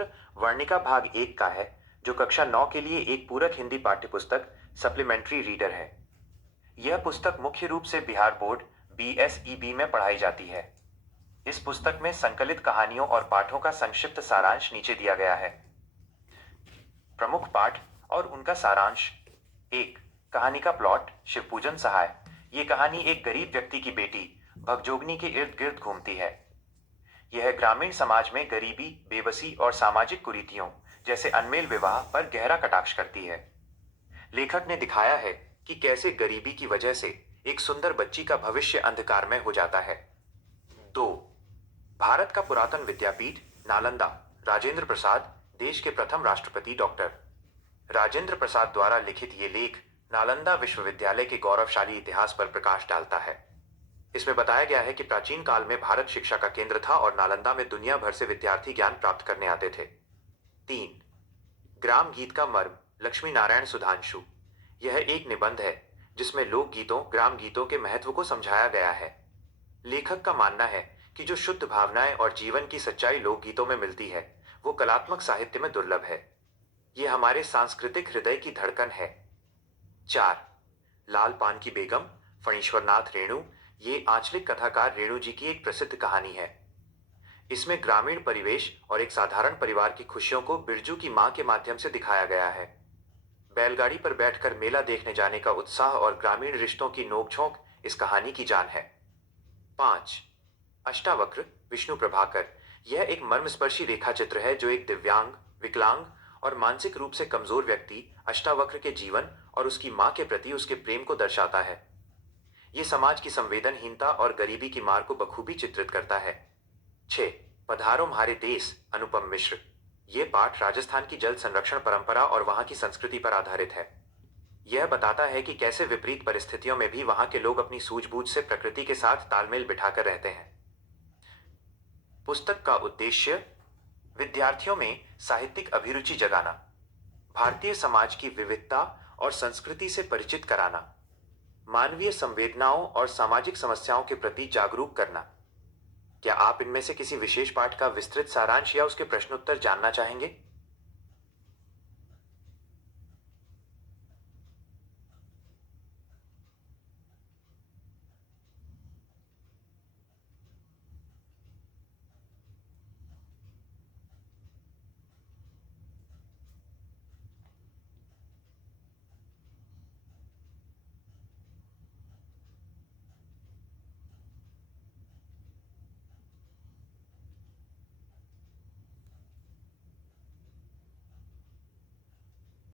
सूत्र वर्णिका भाग 1 का है, जो कक्षा 9 के लिए एक पूरक हिंदी पाठ्यपुस्तक सप्लीमेंट्री रीडर है। यह पुस्तक मुख्य रूप से बिहार बोर्ड BSEB में पढ़ाई जाती है। इस पुस्तक में संकलित कहानियों और पाठों का संक्षिप्त सारांश नीचे दिया गया है। प्रमुख पाठ और उनका सारांश। 1. कहानी का प्लॉट। शिवपूजन सहाय। ये कहानी एक गरीब व्यक्ति की बेटी भगजोगनी के इर्द गिर्द घूमती है। यह ग्रामीण समाज में गरीबी, बेबसी और सामाजिक कुरीतियों जैसे अनमेल विवाह पर गहरा कटाक्ष करती है। लेखक ने दिखाया है कि कैसे गरीबी की वजह से एक सुंदर बच्ची का भविष्य अंधकारमय हो जाता है। 2. भारत का पुरातन विद्यापीठ नालंदा। राजेंद्र प्रसाद, देश के प्रथम राष्ट्रपति डॉक्टर राजेंद्र प्रसाद द्वारा लिखित ये लेख नालंदा विश्वविद्यालय के गौरवशाली इतिहास पर प्रकाश डालता है। इसमें बताया गया है कि प्राचीन काल में भारत शिक्षा का केंद्र था और नालंदा में दुनिया भर से विद्यार्थी ज्ञान प्राप्त करने आते थे। 3. ग्राम गीत का मर्म। लक्ष्मी नारायण सुधांशु। यह एक निबंध है जिसमें लोकगीतों, ग्राम गीतों के महत्व को समझाया गया है। लेखक का मानना है कि जो शुद्ध भावनाएं और जीवन की सच्चाई लोकगीतों में मिलती है, वो कलात्मक साहित्य में दुर्लभ है। ये हमारे सांस्कृतिक हृदय की धड़कन है। 4. लाल पान की बेगम। फणीश्वरनाथ रेणु। ये आंचलिक कथाकार रेणु जी की एक प्रसिद्ध कहानी है। इसमें ग्रामीण परिवेश और एक साधारण परिवार की खुशियों को बिरजू की मां के माध्यम से दिखाया गया है। बैलगाड़ी पर बैठकर मेला देखने जाने का उत्साह और ग्रामीण रिश्तों की नोकझोंक इस कहानी की जान है। 5. अष्टावक्र। विष्णु प्रभाकर। यह एक मर्मस्पर्शी रेखाचित्र है जो एक दिव्यांग, विकलांग और मानसिक रूप से कमजोर व्यक्ति अष्टावक्र के जीवन और उसकी मां के प्रति उसके प्रेम को दर्शाता है। यह समाज की संवेदनहीनता और गरीबी की मार को बखूबी चित्रित करता है। 6. पधारो म्हारे देश। अनुपम मिश्र। ये पाठ राजस्थान की जल संरक्षण परंपरा और वहां की संस्कृति पर आधारित है। यह बताता है कि कैसे विपरीत परिस्थितियों में भी वहां के लोग अपनी सूझबूझ से प्रकृति के साथ तालमेल बिठाकर रहते हैं। पुस्तक का उद्देश्य विद्यार्थियों में साहित्यिक अभिरुचि जगाना, भारतीय समाज की विविधता और संस्कृति से परिचित कराना, मानवीय संवेदनाओं और सामाजिक समस्याओं के प्रति जागरूक करना। क्या आप इनमें से किसी विशेष पाठ का विस्तृत सारांश या उसके प्रश्नोत्तर जानना चाहेंगे?